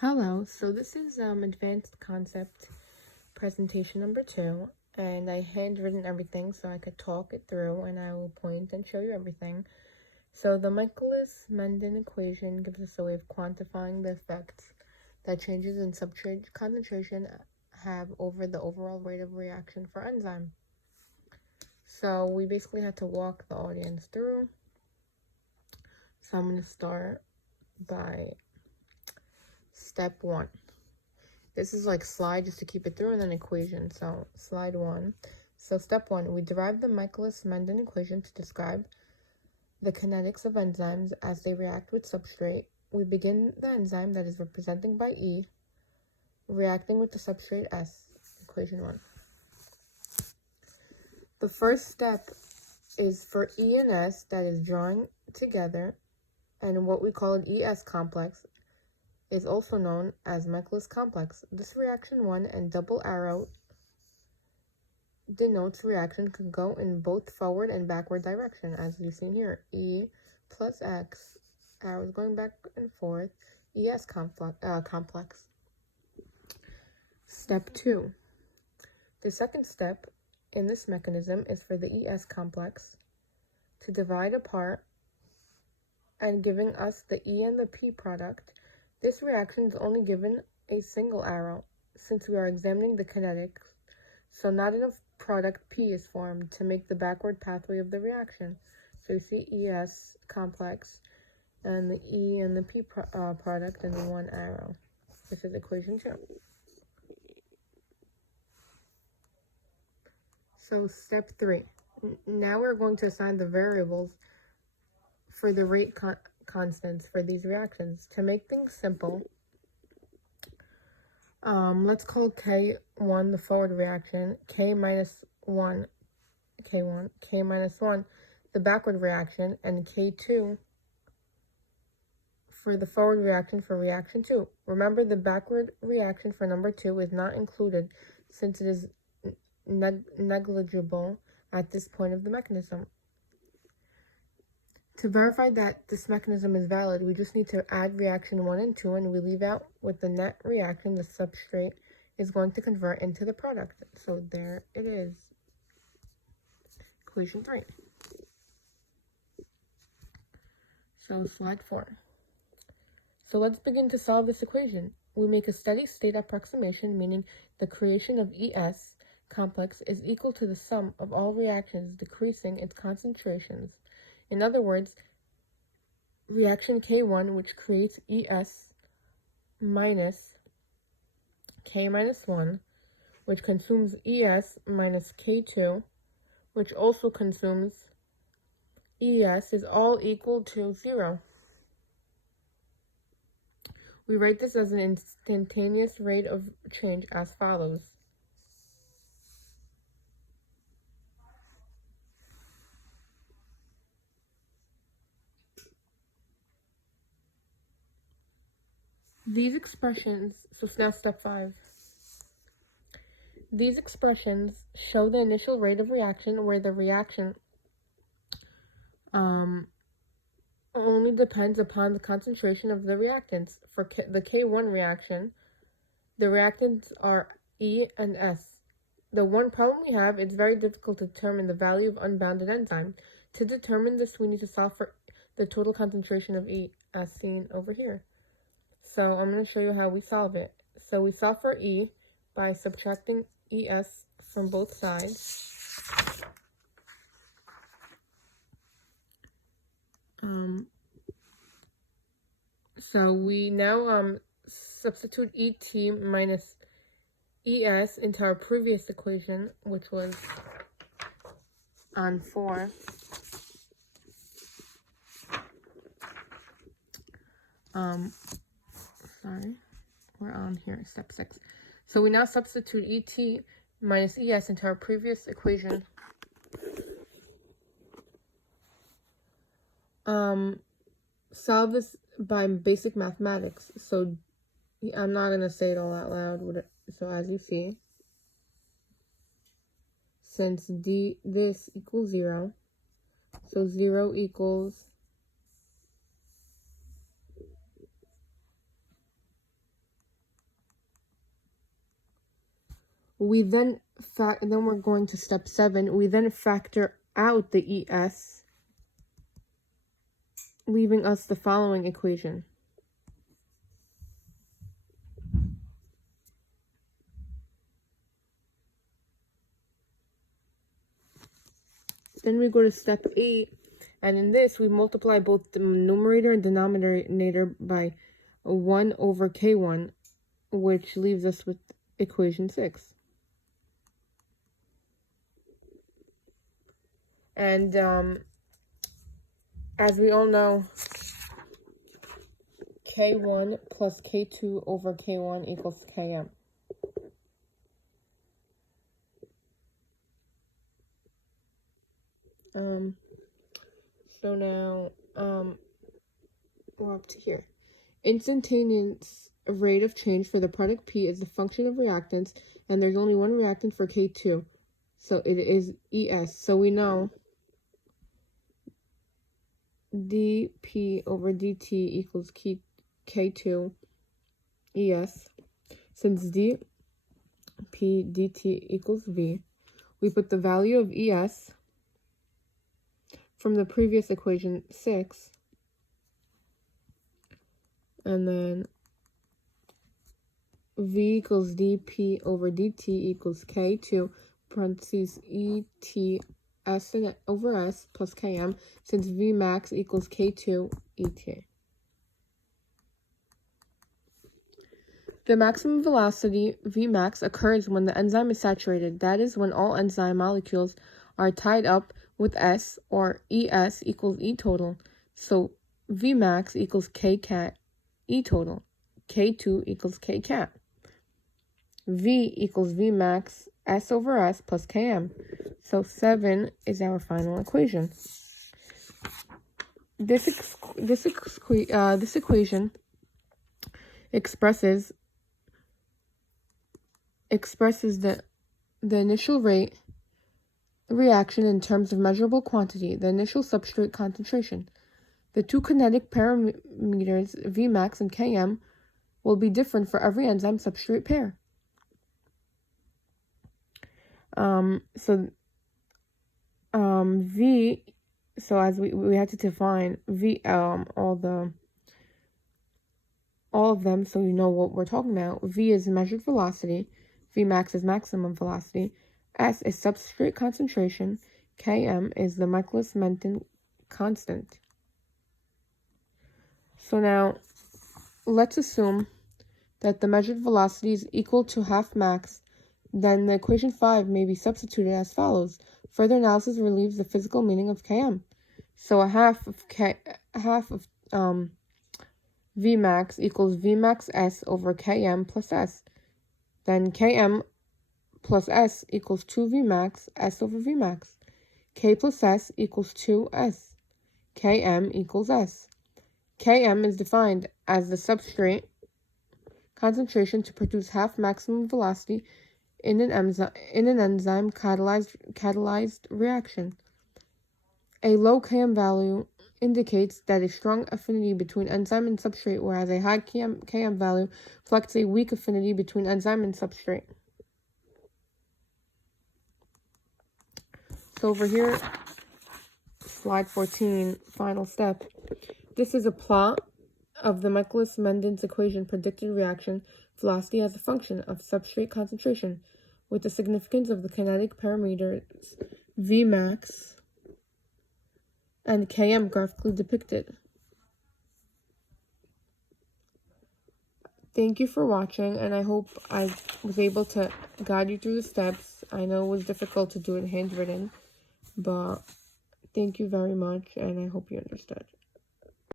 Hello, so this is advanced concept presentation number 2, and I handwritten everything so I could talk it through, and I will point and show you everything. So the Michaelis-Menten equation gives us a way of quantifying the effects that changes in substrate concentration have over the overall rate of reaction for enzyme. So we basically had to walk the audience through. So I'm going to start by step 1. This is like slide just to keep it through, and then equation. So slide 1. So step 1, we derive the Michaelis-Menten equation to describe the kinetics of enzymes as they react with substrate. We begin the enzyme that is represented by E reacting with the substrate S, equation 1. The first step is for E and S, that is drawing together, and what we call an ES complex is also known as Michaelis complex. This reaction 1 and double arrow denotes reaction can go in both forward and backward direction, as you've seen here. E plus X, arrows going back and forth, ES complex. Step 2. The second step in this mechanism is for the ES complex to divide apart and giving us the E and the P product. This reaction is only given a single arrow since we are examining the kinetics, so not enough product P is formed to make the backward pathway of the reaction. So you see ES complex and the E and the P product in the one arrow. This is equation 2. So step 3. Now we're going to assign the variables for the rate constants for these reactions. To make things simple, let's call K1 the forward reaction, K minus 1 the backward reaction, and K2 for the forward reaction for reaction 2. Remember, the backward reaction for number 2 is not included since it is negligible at this point of the mechanism. To verify that this mechanism is valid, we just need to add reaction 1 and 2, and we leave out with the net reaction the substrate is going to convert into the product. So there it is. Equation 3. So slide 4. So let's begin to solve this equation. We make a steady state approximation, meaning the creation of ES complex is equal to the sum of all reactions decreasing its concentrations. In other words, reaction K1, which creates ES minus K minus 1, which consumes ES minus K2, which also consumes ES, is all equal to 0. We write this as an instantaneous rate of change as follows. These expressions, so now step 5. These expressions show the initial rate of reaction where the reaction only depends upon the concentration of the reactants. For the K1 reaction, the reactants are E and S. The one problem we have, it's very difficult to determine the value of unbounded enzyme. To determine this, we need to solve for the total concentration of E, as seen over here. So I'm going to show you how we solve it. So we solve for E by subtracting ES from both sides. So we now substitute ET minus ES into our previous equation, which was on 4. Sorry, we're on here, step 6. So we now substitute ET minus ES into our previous equation. Solve this by basic mathematics. So I'm not going to say it all out loud. So as you see, since this equals 0, so 0 equals We then we're going to step 7. We then factor out the ES, leaving us the following equation. Then we go to step 8, and in this we multiply both the numerator and denominator by 1 over K1, which leaves us with equation 6. And as we all know, K1 plus K2 over K1 equals Km. So now, we're up to here. Instantaneous rate of change for the product P is the function of reactants, and there's only one reactant for K2, so it is ES. So we know dP over dt equals K2 ES. Since dP dt equals V, we put the value of ES from the previous equation 6, and then V equals dP over dt equals K2 parentheses ET S over S plus Km, since V max equals K2 ET. The maximum velocity, Vmax, occurs when the enzyme is saturated. That is, when all enzyme molecules are tied up with S, or ES equals E total. So Vmax equals K cat E total. K2 equals K cat. V equals Vmax S over S plus Km. So 7 is our final equation. This equation expresses the initial rate reaction in terms of measurable quantity, the initial substrate concentration. The two kinetic parameters, Vmax and Km, will be different for every enzyme substrate pair. So as we had to define all of them, so you know what we're talking about. V is measured velocity, Vmax is maximum velocity, S is substrate concentration, Km is the Michaelis-Menten constant. So now, let's assume that the measured velocity is equal to half max. Then the equation 5 may be substituted as follows. Further analysis relieves the physical meaning of Km. So a half of Vmax equals Vmax S over Km plus S. Then Km plus S equals 2 Vmax S over Vmax. K plus S equals 2S. Km equals S. Km is defined as the substrate concentration to produce half maximum velocity in an enzyme catalyzed reaction. A low Km value indicates that a strong affinity between enzyme and substrate, whereas a high Km value reflects a weak affinity between enzyme and substrate. So over here, slide 14, final step. This is a plot of the Michaelis-Menten's equation predicted reaction velocity as a function of substrate concentration, with the significance of the kinetic parameters Vmax and Km graphically depicted. Thank you for watching, and I hope I was able to guide you through the steps. I know it was difficult to do it handwritten, but thank you very much, and I hope you understood.